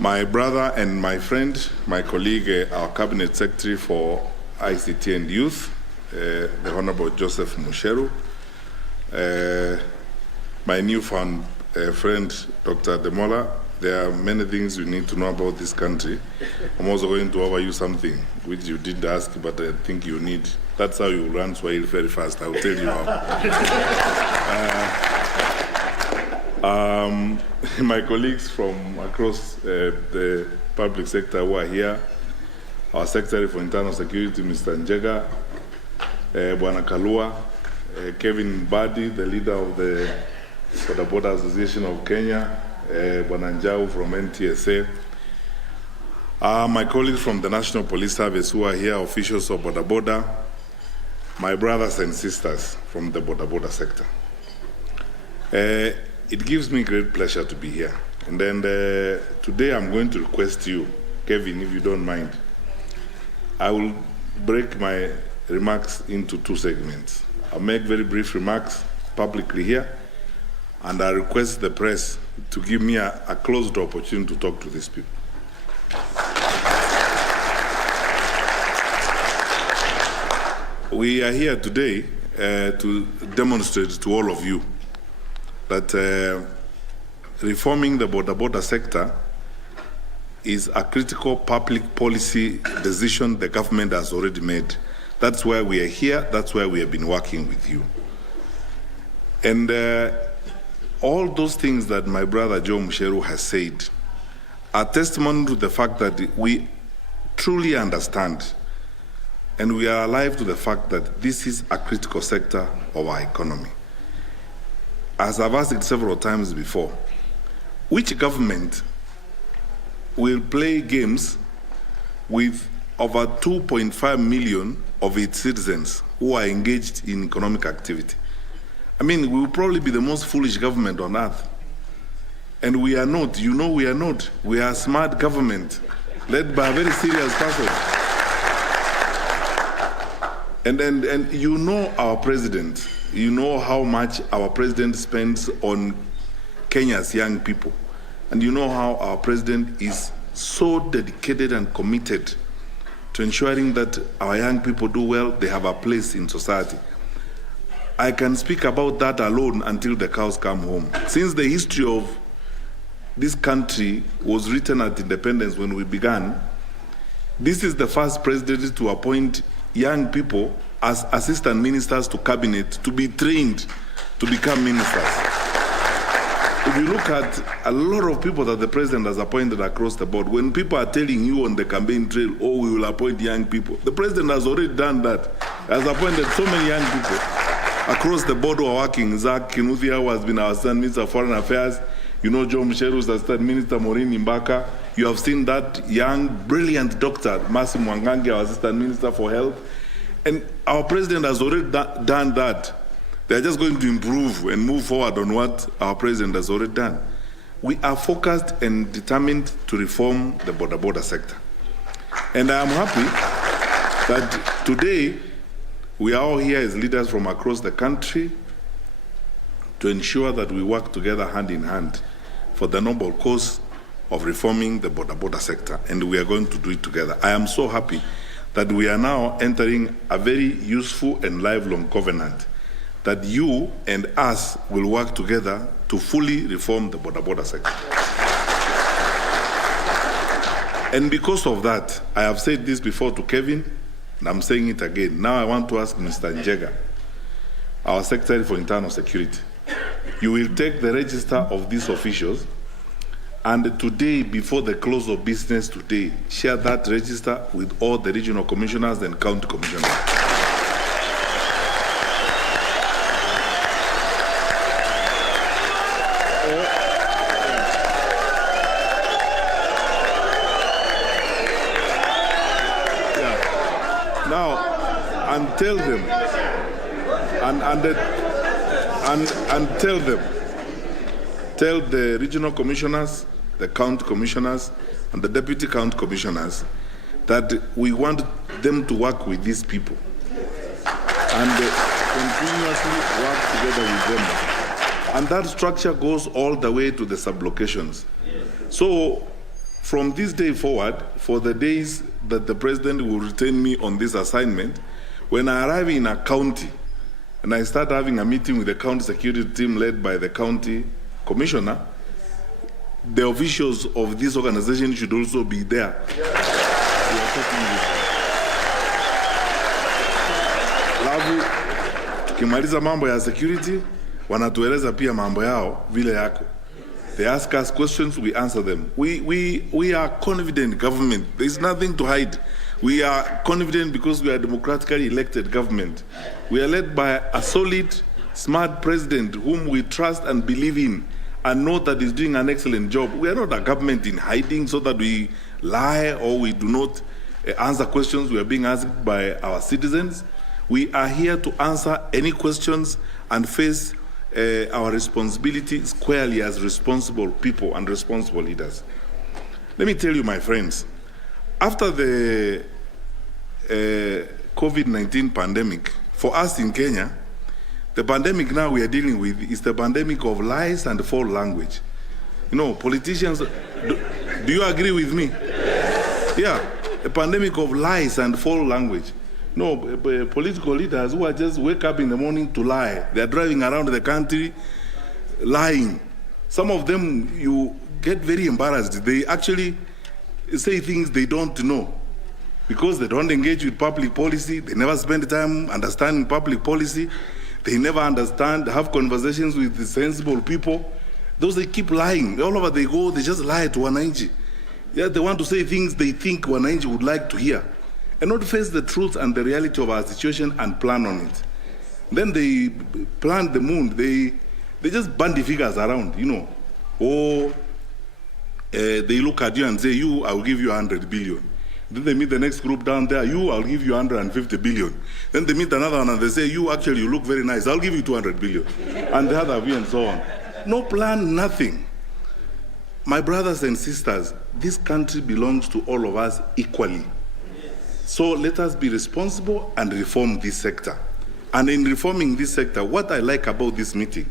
My brother and my friend, my colleague, our Cabinet Secretary for ICT and Youth, the Honorable Joseph Musheru, my newfound friend, Dr. Demola. There are many things you need to know about this country. I'm also going to offer you something which you did ask, but I think you need. That's how you learn Swahili very fast. I will tell you how. My colleagues from across the public sector who are here, our Secretary for Internal Security, Mr. Njega, Bwana Kalua, Kevin Badi, the leader of the BodaBoda Association of Kenya, Bwana Njau from NTSA, my colleagues from the National Police Service who are here, officials of BodaBoda, my brothers and sisters from the BodaBoda sector. It gives me great pleasure to be here. And then today I'm going to request you, Kevin, if you don't mind, I will break my remarks into two segments. I'll make very brief remarks publicly here, and I request the press to give me a closed opportunity to talk to these people. We are here today to demonstrate to all of you that reforming the BodaBoda sector is a critical public policy decision the government has already made. That's why we are here. That's why we have been working with you. And all those things that my brother Joe Musheru has said are testimony to the fact that we truly understand and we are alive to the fact that this is a critical sector of our economy. As I've asked it several times before, which government will play games with over 2.5 million of its citizens who are engaged in economic activity? I mean, we will probably be the most foolish government on earth. And we are not, you know we are not. We are a smart government led by a very serious person. And you know our president. You know how much our president spends on Kenya's young people. And you know how our president is so dedicated and committed to ensuring that our young people do well, they have a place in society. I can speak about that alone until the cows come home. Since the history of this country was written at independence when we began, this is the first president to appoint young people as assistant ministers to cabinet to be trained to become ministers. If you look at a lot of people that the president has appointed across the board, when people are telling you on the campaign trail, oh, we will appoint young people, the president has already done that. He has appointed so many young people across the board who are working. Zach Kinuthia, who has been our assistant minister of foreign affairs. You know Joe Musheru is assistant minister, Maureen Mbaka. You have seen that young, brilliant doctor, Mercy Mwangangi, our assistant minister for health. And our president has already done that. They're just going to improve and move forward on what our president has already done. We are focused and determined to reform the BodaBoda sector. And I am happy that today we are all here as leaders from across the country to ensure that we work together hand in hand for the noble cause of reforming the BodaBoda sector. And we are going to do it together. I am so happy that we are now entering a very useful and lifelong covenant that you and us will work together to fully reform the BodaBoda sector. And because of that, I have said this before to Kevin, and I'm saying it again. Now I want to ask Mr. Njega, our Secretary for Internal Security, you will take the register of these officials and today, before the close of business today, share that register with all the regional commissioners and county commissioners. Now, and tell them, and tell the regional commissioners, the county commissioners, and the deputy county commissioners that we want them to work with these people and continuously work together with them And that structure goes all the way to the sublocations. So from this day forward, for the days that the president will retain me on this assignment, when I arrive in a county and I start having a meeting with the county security team led by the county commissioner, the officials of this organization should also be there. Alafu tukimaliza mambo ya security, wanatueleza pia mambo yao vile yako. They ask us questions, we answer them. We are confident government. There is nothing to hide. We are confident because we are a democratically elected government. We are led by a solid, smart president whom we trust and believe in and know that is doing an excellent job. We are not a government in hiding so that we lie or we do not answer questions we are being asked by our citizens. We are here to answer any questions and face our responsibility squarely as responsible people and responsible leaders. Let me tell you, my friends, after the COVID-19 pandemic, for us in Kenya, the pandemic now we are dealing with is the pandemic of lies and foul language. You know, politicians, do you agree with me? Yeah, a pandemic of lies and foul language. No, political leaders who are just wake up in the morning to lie. They are driving around the country lying. Some of them, you get very embarrassed. They actually say things they don't know because they don't engage with public policy. They never spend time understanding public policy. They never have conversations with the sensible people. Those they keep lying. All over they go, they just lie to Wananchi. Yeah, they want to say things they think Wananchi would like to hear, and not face the truth and the reality of our situation and plan on it. Then they plan the moon. They just bandy figures around, you know. Or they look at you and say, you, I will give you 100 billion. Then they meet the next group down there, you, I'll give you 150 billion. Then they meet another one and they say, you, actually, you look very nice, I'll give you 200 billion. And the other way and so on. No plan, nothing. My brothers and sisters, this country belongs to all of us equally. So let us be responsible and reform this sector. And in reforming this sector, what I like about this meeting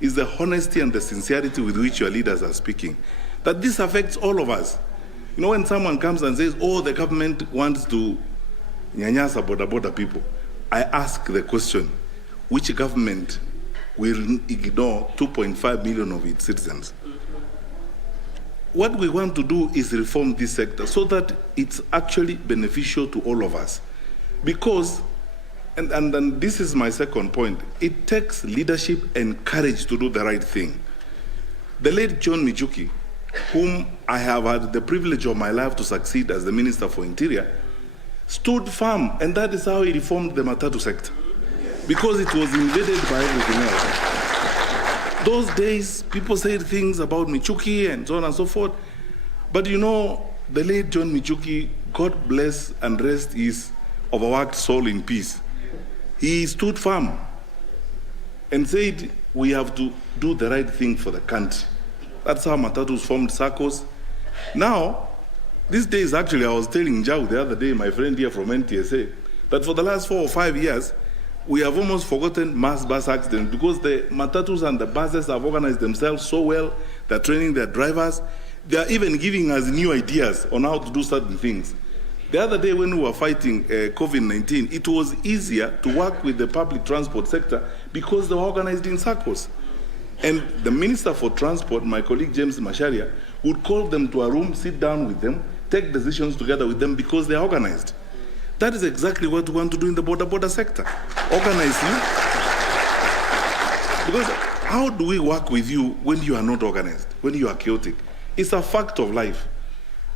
is the honesty and the sincerity with which your leaders are speaking. That this affects all of us. You know, when someone comes and says, oh, the government wants to nyanyasa BodaBoda people, I ask the question, which government will ignore 2.5 million of its citizens? What we want to do is reform this sector so that it's actually beneficial to all of us. Because, and this is my second point, it takes leadership and courage to do the right thing. The late John Michuki, whom I have had the privilege of my life to succeed as the Minister for Interior, stood firm, and that is how he reformed the Matatu sector, because it was invaded by everything else. Those days, people said things about Michuki and so on and so forth, but you know, the late John Michuki, God bless and rest his overworked soul in peace, he stood firm and said, we have to do the right thing for the country. That's how Matatus formed SACCOs. Now, these days, actually, I was telling Jau the other day, my friend here from NTSA, that for the last 4 or 5 years, we have almost forgotten mass bus accidents because the Matatus and the buses have organized themselves so well. They're training their drivers. They are even giving us new ideas on how to do certain things. The other day when we were fighting COVID-19, it was easier to work with the public transport sector because they were organized in SACCOs. And the Minister for Transport, my colleague James Macharia, would call them to a room, sit down with them, take decisions together with them because they are organized. That is exactly what we want to do in the BodaBoda sector. Organize you. Because how do we work with you when you are not organized, when you are chaotic? It's a fact of life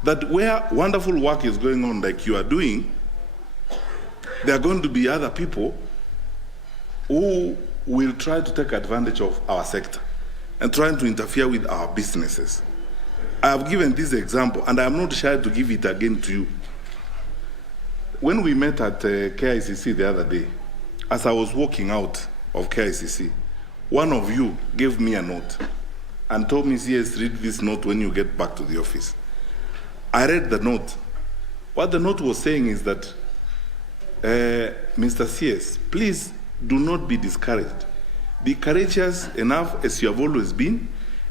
that where wonderful work is going on like you are doing, there are going to be other people who will try to take advantage of our sector and trying to interfere with our businesses. I have given this example, and I am not shy to give it again to you. When we met at KICC the other day, as I was walking out of KICC, one of you gave me a note and told me, CS, read this note when you get back to the office. I read the note. What the note was saying is that, Mr. CS, please do not be discouraged Be courageous enough as you have always been,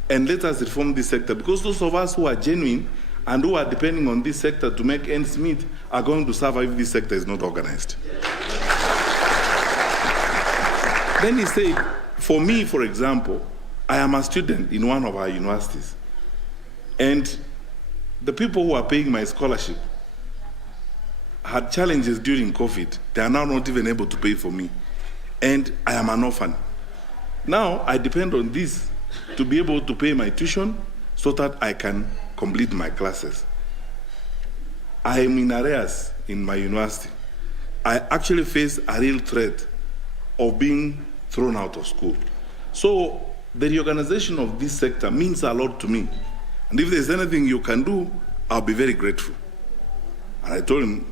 and let us reform this sector, because those of us who are genuine and who are depending on this sector to make ends meet are going to suffer if this sector is not organized. Then he said, for me, for example, I am a student in one of our universities, and the people who are paying my scholarship had challenges during COVID. They are now not even able to pay for me, and I am an orphan. Now I depend on this to be able to pay my tuition so that I can complete my classes. I am in arrears in my university. I actually face a real threat of being thrown out of school. So the reorganization of this sector means a lot to me. And if there's anything you can do, I'll be very grateful. And I told him,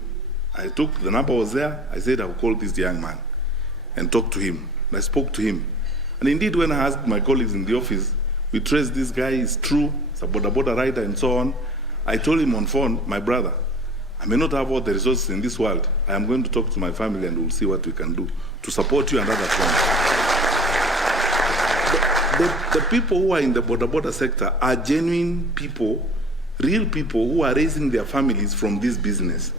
I took the number was there, I said I'll call this young man and talk to him. And I spoke to him. And indeed, when I asked my colleagues in the office, we traced this guy, is true, he's a BodaBoda rider and so on. I told him on phone, my brother, I may not have all the resources in this world. I am going to talk to my family and we'll see what we can do to support you and other friends. The people who are in the BodaBoda sector are genuine people, real people who are raising their families from this business.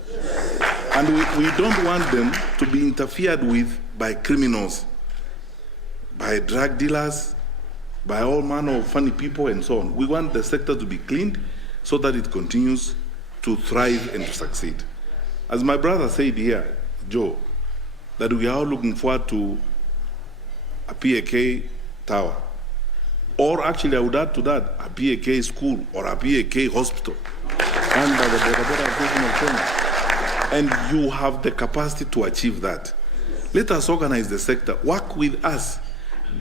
And we don't want them to be interfered with by criminals, by drug dealers, by all manner of funny people and so on. We want the sector to be cleaned so that it continues to thrive and to succeed. As my brother said here, Joe, that we are all looking forward to a PAK tower. Or actually, I would add to that, a PAK school or a PAK hospital under the BodaBoda Regional Fund. And you have the capacity to achieve that. Let us organize the sector. Work with us.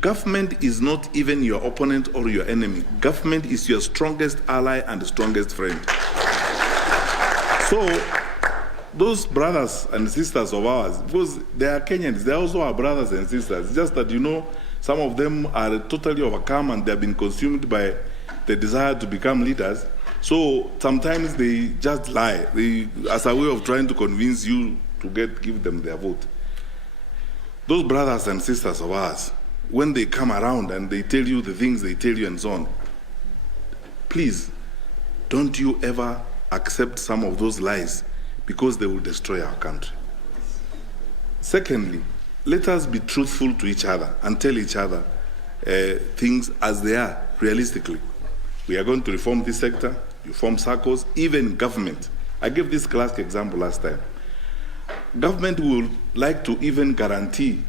Government is not even your opponent or your enemy. Government is your strongest ally and strongest friend. So, those brothers and sisters of ours, because they are Kenyans, they also are brothers and sisters. It's just that, you know, some of them are totally overcome and they have been consumed by the desire to become leaders. So sometimes they just lie, as a way of trying to convince you to give them their vote. Those brothers and sisters of ours, when they come around and they tell you the things they tell you and so on, please, don't you ever accept some of those lies, because they will destroy our country. Secondly, let us be truthful to each other and tell each other things as they are, realistically. We are going to reform this sector, reform SACCOs, even government. I gave this classic example last time. Government will like to even guarantee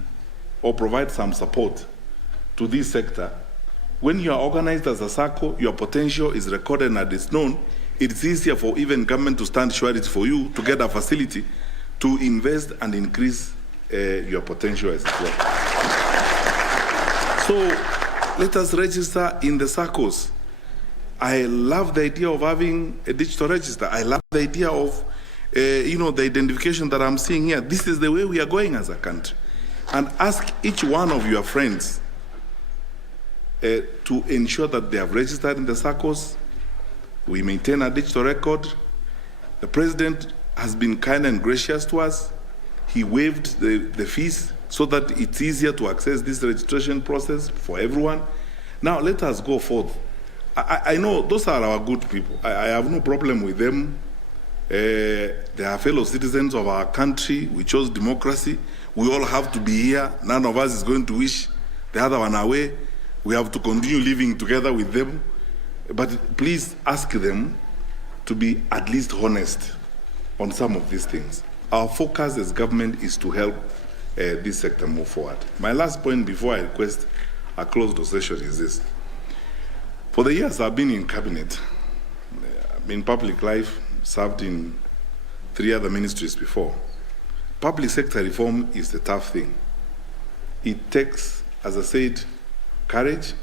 or provide some support to this sector. When you are organized as a SACCO, your potential is recorded and it's known. It's easier for even government to stand surety for you to get a facility to invest and increase your potential as well. So let us register in the SACCOs. I love the idea of having a digital register. I love the idea of the identification that I'm seeing here. This is the way we are going as a country. And ask each one of your friends to ensure that they have registered in the SACCOs. We maintain a digital record. The president has been kind and gracious to us. He waived the fees so that it's easier to access this registration process for everyone. Now let us go forth. I know those are our good people. I have no problem with them. They are fellow citizens of our country. We chose democracy. We all have to be here. None of us is going to wish the other one away. We have to continue living together with them. But please ask them to be at least honest on some of these things. Our focus as government is to help this sector move forward. My last point before I request a closed session is this. For the years I've been in cabinet, I've been in public life, served in 3 other ministries before. Public sector reform is the tough thing. It takes, as I said, courage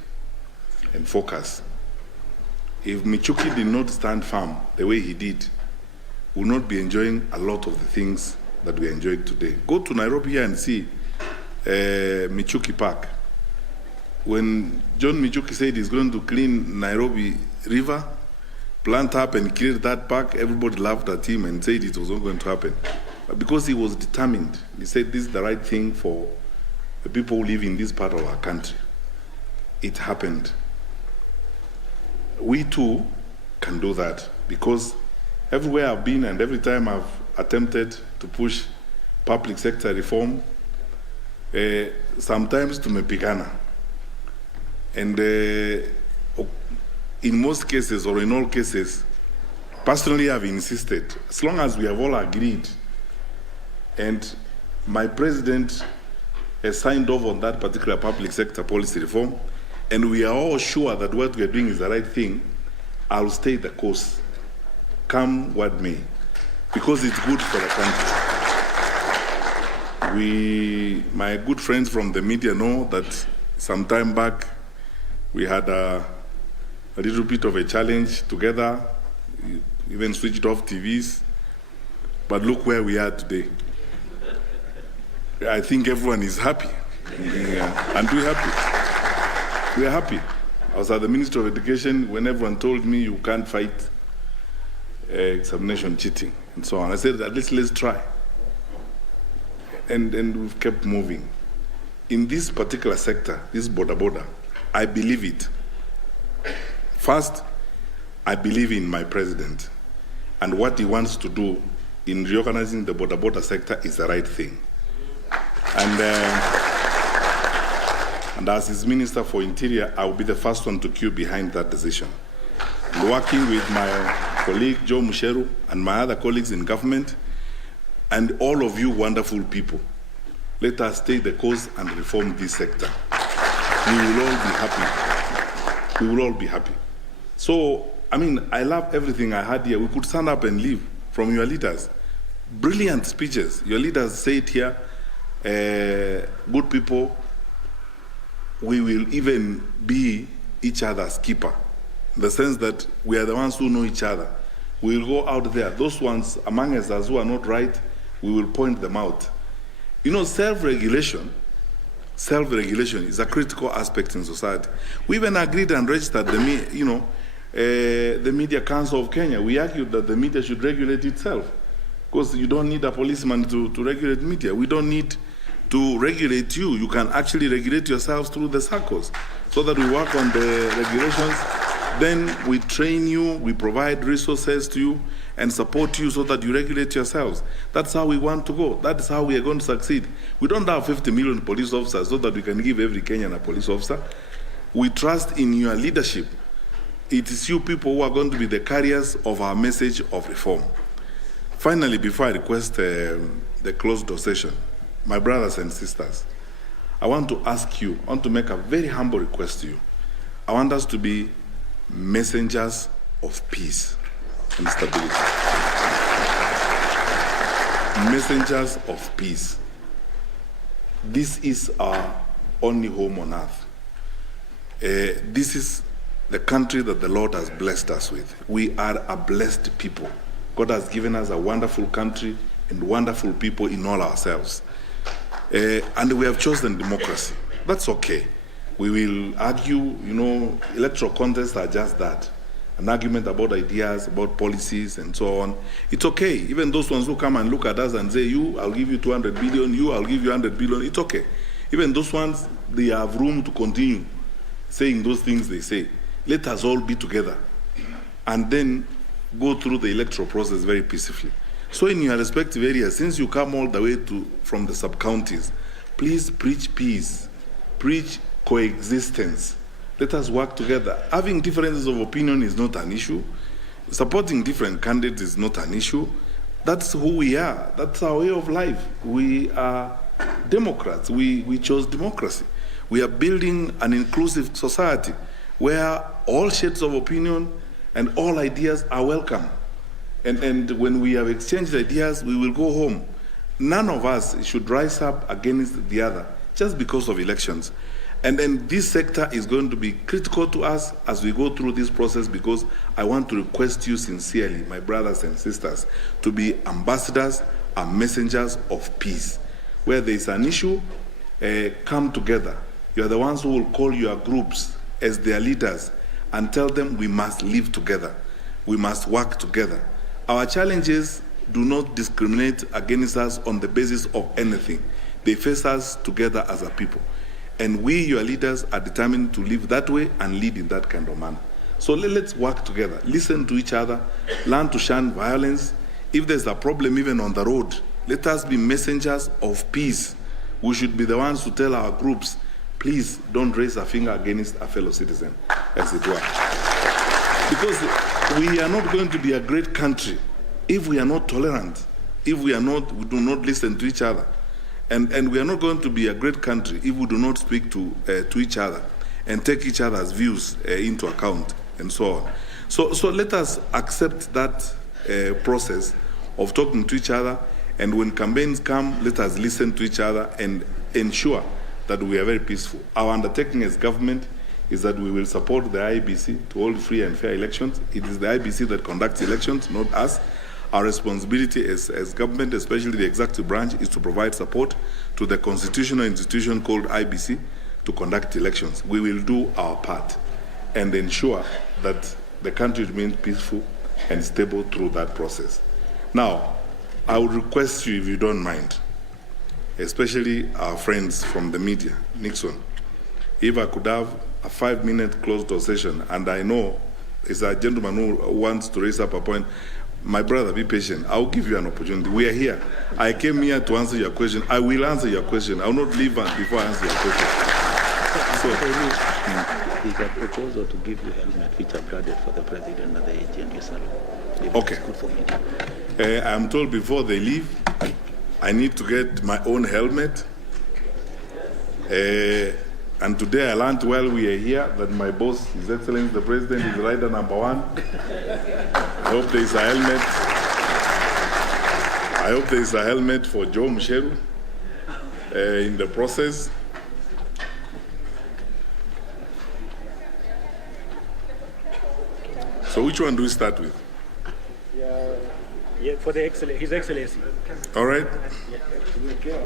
and focus. If Michuki did not stand firm the way he did, we will not be enjoying a lot of the things that we are enjoying today. Go to Nairobi here and see Michuki Park. When John Michuki said he's going to clean Nairobi River, plant up and create that park, everybody laughed at him and said it was not going to happen. But because he was determined, he said this is the right thing for the people who live in this part of our country. It happened. We too can do that, because everywhere I've been and every time I've attempted to push public sector reform, sometimes tumepigana. And in most cases, or in all cases, personally I've insisted, as long as we have all agreed, and my president has signed off on that particular public sector policy reform, and we are all sure that what we are doing is the right thing, I'll stay the course, come what may, because it's good for the country. My good friends from the media know that some time back we had a little bit of a challenge together, even switched off TVs, but look where we are today. I think everyone is happy, and we're happy. We're happy. I was at the Ministry of Education when everyone told me you can't fight examination cheating and so on. I said, at least let's try. And we've kept moving. In this particular sector, this BodaBoda, I believe it. First, I believe in my president, and what he wants to do in reorganizing the BodaBoda sector is the right thing. And as his Minister for Interior, I will be the first one to queue behind that decision. And working with my colleague Joe Musheru and my other colleagues in government, and all of you wonderful people, let us stay the course and reform this sector. We will all be happy. We will all be happy. So, I mean, I love everything I had here. We could stand up and leave from your leaders. Brilliant speeches. Your leaders say it here. Good people, we will even be each other's keeper, in the sense that we are the ones who know each other. We will go out there. Those ones among us who are not right, we will point them out. You know, self-regulation is a critical aspect in society. We even agreed and registered the Media Council of Kenya. We argued that the media should regulate itself, because you don't need a policeman to regulate media. We don't need to regulate you. You can actually regulate yourselves through the circles, so that we work on the regulations. Then we train you, we provide resources to you and support you so that you regulate yourselves. That's how we want to go. That's how we are going to succeed. We don't have 50 million police officers so that we can give every Kenyan a police officer. We trust in your leadership. It is you people who are going to be the carriers of our message of reform. Finally, before I request the closed door session, my brothers and sisters, I want to ask you, I want to make a very humble request to you. I want us to be messengers of peace and stability. Messengers of peace. This is our only home on earth. This is the country that the Lord has blessed us with. We are a blessed people. God has given us a wonderful country and wonderful people in all ourselves. And we have chosen democracy. That's okay. We will argue, electoral contests are just that. An argument about ideas, about policies, and so on. It's okay. Even those ones who come and look at us and say, you, I'll give you 200 billion, you, I'll give you 100 billion, it's okay. Even those ones, they have room to continue saying those things they say. Let us all be together and then go through the electoral process very peacefully. So in your respective areas, since you come all the way from the sub-counties, please preach peace, preach coexistence. Let us work together. Having differences of opinion is not an issue. Supporting different candidates is not an issue. That's who we are. That's our way of life. We are Democrats. We chose democracy. We are building an inclusive society where all shades of opinion and all ideas are welcome. And when we have exchanged ideas, we will go home. None of us should rise up against the other just because of elections. And then this sector is going to be critical to us as we go through this process, because I want to request you sincerely, my brothers and sisters, to be ambassadors and messengers of peace. Where there is an issue, come together. You are the ones who will call your groups as their leaders and tell them we must live together. We must work together. Our challenges do not discriminate against us on the basis of anything. they face us together as a people. And we, your leaders, are determined to live that way and lead in that kind of manner. So let's work together, listen to each other, learn to shun violence. If there's a problem even on the road, let us be messengers of peace. We should be the ones to tell our groups, please don't raise a finger against a fellow citizen, as it were. Because we are not going to be a great country if we are not tolerant, if we do not listen to each other. And we are not going to be a great country if we do not speak to each other and take each other's views into account and so on. So let us accept that process of talking to each other, and when campaigns come, let us listen to each other and ensure that we are very peaceful. Our undertaking as government is that we will support the IEBC to hold free and fair elections. It is the IEBC that conducts elections, not us. Our responsibility as government, especially the executive branch, is to provide support to the constitutional institution called IEBC to conduct elections. We will do our part and ensure that the country remains peaceful and stable through that process. Now, I would request you, if you don't mind, especially our friends from the media, Nixon, if I could have a 5-minute closed-door session, and I know it's a gentleman who wants to raise up a point. My brother, be patient. I'll give you an opportunity. We are here. I came here to answer your question. I will answer your question. I will not leave before I answer your question. There's a proposal to give you helmet which are graded for the president and the AG and yourself. Okay. It's good for me. I'm told before they leave, I need to get my own helmet. And today I learned while we are here that my boss, His Excellency the President, is rider number 1. I hope there is a helmet. I hope there is a helmet for Joe Musheru in the process. So which one do we start with? Yeah, for His Excellency. All right. Yeah.